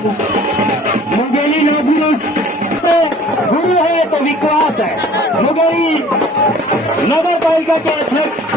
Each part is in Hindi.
मुंगेली नवपुरुष गुरु है तो विश्वास है। मुंगेली नगर पालिका के अध्यक्ष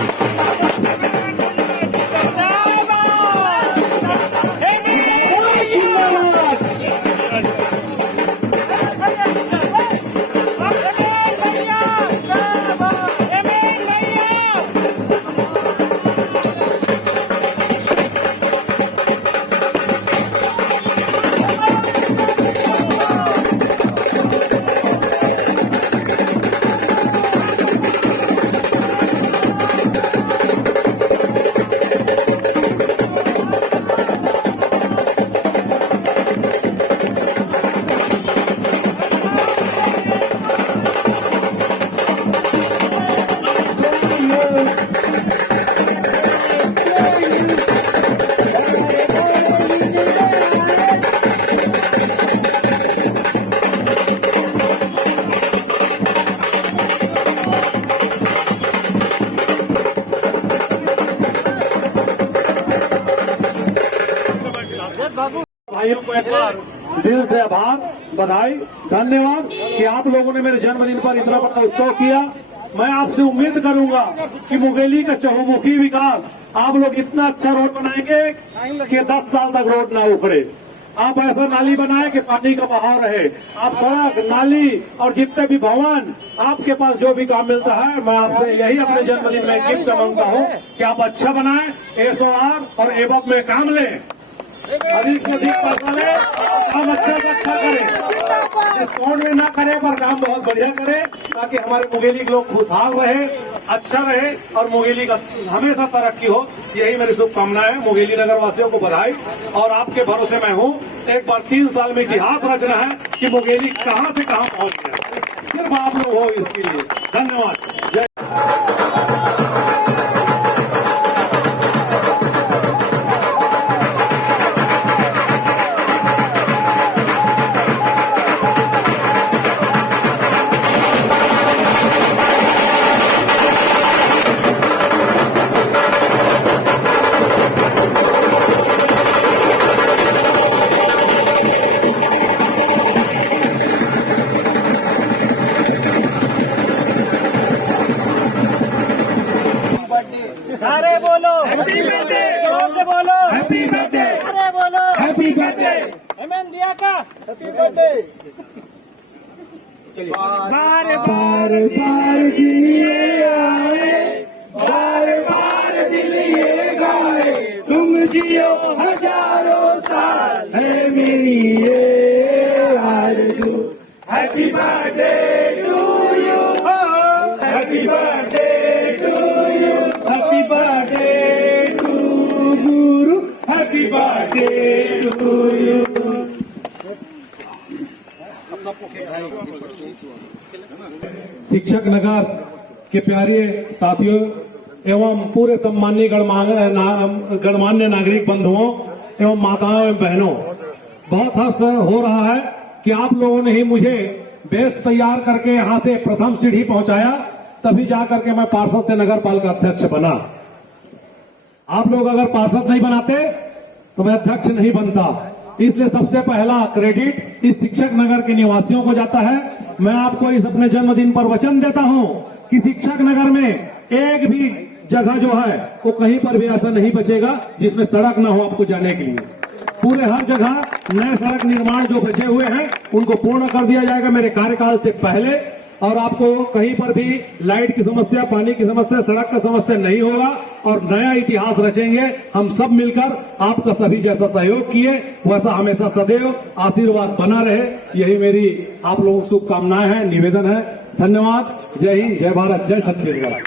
भाइयों को एक बार दिल से आभार, बधाई, धन्यवाद कि आप लोगों ने मेरे जन्मदिन पर इतना बड़ा उत्सव किया। मैं आपसे उम्मीद करूंगा कि मुंगेली का चहुमुखी विकास आप लोग इतना अच्छा रोड बनाएंगे कि 10 साल तक रोड ना उखड़े। आप ऐसा नाली बनाए कि पानी का बहाव रहे। आप सड़क, नाली और जितने भी भवन आपके पास जो भी काम मिलता है, मैं आपसे यही अपने जन्मदिन में गिफ्ट मांगता हूँ कि आप अच्छा बनाएं, SOR और एवं में काम लें, अधिक से अधिक पैसा ले, काम अच्छा से अच्छा करें, डिस्काउंट में ना करे पर काम बहुत बढ़िया करे, ताकि हमारे मुंगेली के लोग खुशहाल रहे, अच्छा रहे और मुंगेली का हमेशा तरक्की हो। यही मेरी शुभकामनाएं है। मुंगेली नगर वासियों को बधाई और आपके भरोसे मैं हूँ। एक बार 3 साल में इतिहास रचना है कि मुंगेली कहाँ से कहाँ पहुँच गया। सिर्फ आप लोग हो इसके लिए। धन्यवाद। जय अरे बोलो हैप्पी बर्थडे, जोर से बोलो हैप्पी बर्थडे, अरे बोलो हैप्पी बर्थडे, एमएन दिया का हैप्पी बर्थडे। चलिए बार बार दिल ये आए, बार बार दिल ये गाए, तुम जियो हजारों साल है मेरी ये आरज़ू। Happy birthday to you, happy birthday to you, happy birthday to guru, happy birthday to you. शिक्षक नगर के प्यारे साथियों एवं पूरे सम्मानीय गणमान्य नागरिक बंधुओं एवं माताओं एवं बहनों, बहुत हर्ष हो रहा है कि आप लोगों ने ही मुझे बेस तैयार करके यहाँ से प्रथम सीढ़ी पहुंचाया, तभी जाकर के मैं पार्षद से नगर पालिका अध्यक्ष बना। आप लोग अगर पार्षद नहीं बनाते तो मैं अध्यक्ष नहीं बनता। इसलिए सबसे पहला क्रेडिट इस शिक्षक नगर के निवासियों को जाता है। मैं आपको इस अपने जन्मदिन पर वचन देता हूं कि शिक्षक नगर में एक भी जगह जो है वो कहीं पर भी ऐसा नहीं बचेगा जिसमें सड़क न हो आपको जाने के लिए। पूरे हर जगह नए सड़क निर्माण जो बचे हुए हैं उनको पूर्ण कर दिया जाएगा मेरे कार्यकाल से पहले। और आपको कहीं पर भी लाइट की समस्या, पानी की समस्या, सड़क का समस्या नहीं होगा और नया इतिहास रचेंगे हम सब मिलकर। आपका सभी जैसा सहयोग किए वैसा हमेशा सदैव आशीर्वाद बना रहे, यही मेरी आप लोगों को शुभकामनाएं हैं, निवेदन है। धन्यवाद। जय हिंद, जय भारत, जय Chhattisgarh.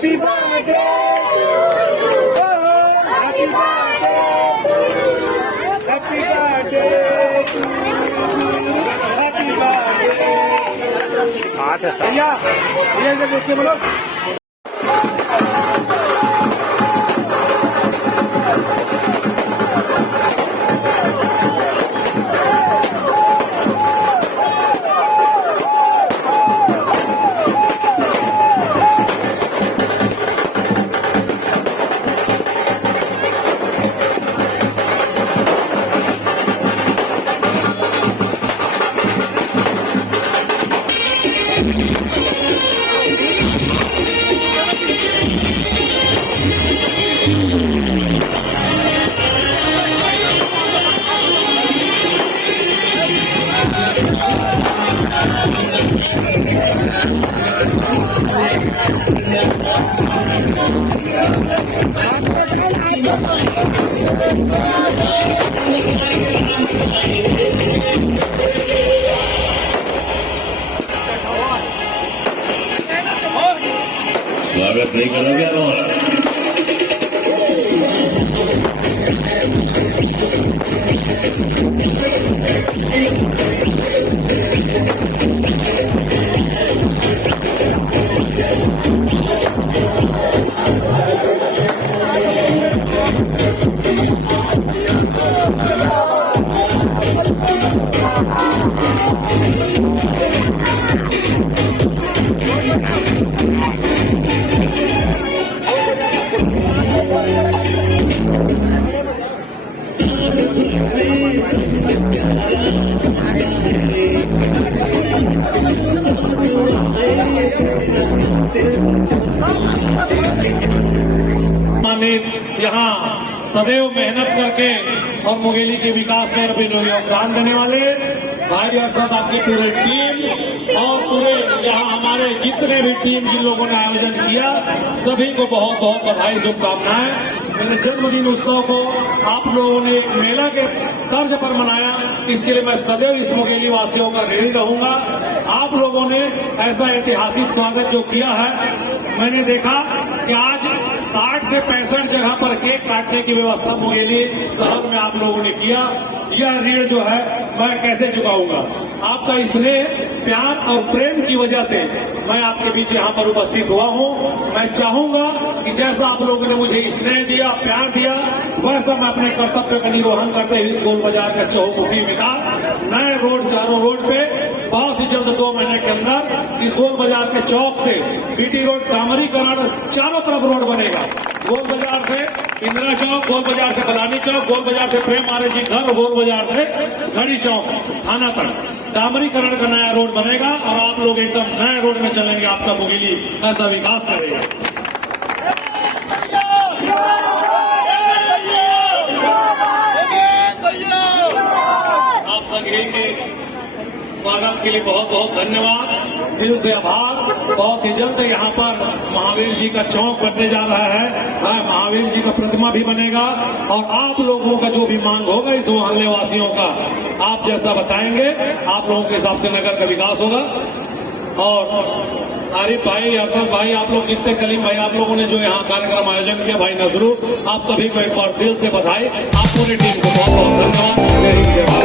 Happy birthday to you. Happy birthday. Happy birthday to you. Happy birthday. भैया ये देखिए बोलो स्वागत नहीं करोगे हमारा? सम्मानित यहाँ सदैव मेहनत करके और मुंगेली के विकास में अपने योगदान देने वाले भाई अर्थात आपकी पूरी टीम और पूरे यहाँ हमारे जितने भी टीम जिन लोगों ने आयोजन किया सभी को बहुत बहुत बधाई शुभकामनाएं। मेरे जन्मदिन उत्सव को आप लोगों ने मेला के तर्ज पर मनाया, इसके लिए मैं सदैव इस मुंगेली वासियों का ऋणी रहूंगा। आप लोगों ने ऐसा ऐतिहासिक स्वागत जो किया है, मैंने देखा कि आज 60 से 65 जगह पर केक काटने की व्यवस्था मुंगेली शहर में आप लोगों ने किया। यह ऋण जो है मैं कैसे चुकाऊंगा? आपका स्नेह, प्यार और प्रेम की वजह से मैं आपके बीच यहाँ पर उपस्थित हुआ हूँ। मैं चाहूंगा कि जैसा आप लोगों ने मुझे स्नेह दिया, प्यार दिया, वैसा मैं अपने कर्तव्य का निर्वहन करते हुए इस गोल बाजार का चौमुखी विकास, नए रोड, चारों रोड पे बहुत ही जल्द 2 महीने के अंदर इस गोल बाजार के चौक से बीटी रोड डामरीकरण, चारों तरफ रोड बनेगा। गोल बाजार से इंदिरा चौक, गोल बाजार से बलानी चौक, गोल बाजार से प्रेम मारे जी घर और गोल बाजार से घड़ी चौक थाना तक डामरीकरण का नया रोड बनेगा और आप लोग एकदम नए रोड में चलेंगे। आपका मुंगेली ऐसा विकास करेगा। आप सभी के स्वागत के लिए बहुत बहुत धन्यवाद, दिल से आभार। बहुत ही जल्द यहाँ पर महावीर जी का चौक बनने जा रहा है, महावीर जी का प्रतिमा भी बनेगा और आप लोगों का जो भी मांग होगा इस मोहल्ले वासियों का, आप जैसा बताएंगे आप लोगों के हिसाब से नगर का विकास होगा। और आरिफ भाई, अर्थात भाई, आप लोग जितने, कलीम भाई, आप लोगों ने जो यहाँ कार्यक्रम आयोजन किया, भाई नजरू, आप सभी को एक बार दिल से बधाई। आप पूरी टीम को बहुत बहुत धन्यवाद। जय हिंद, जय भारत।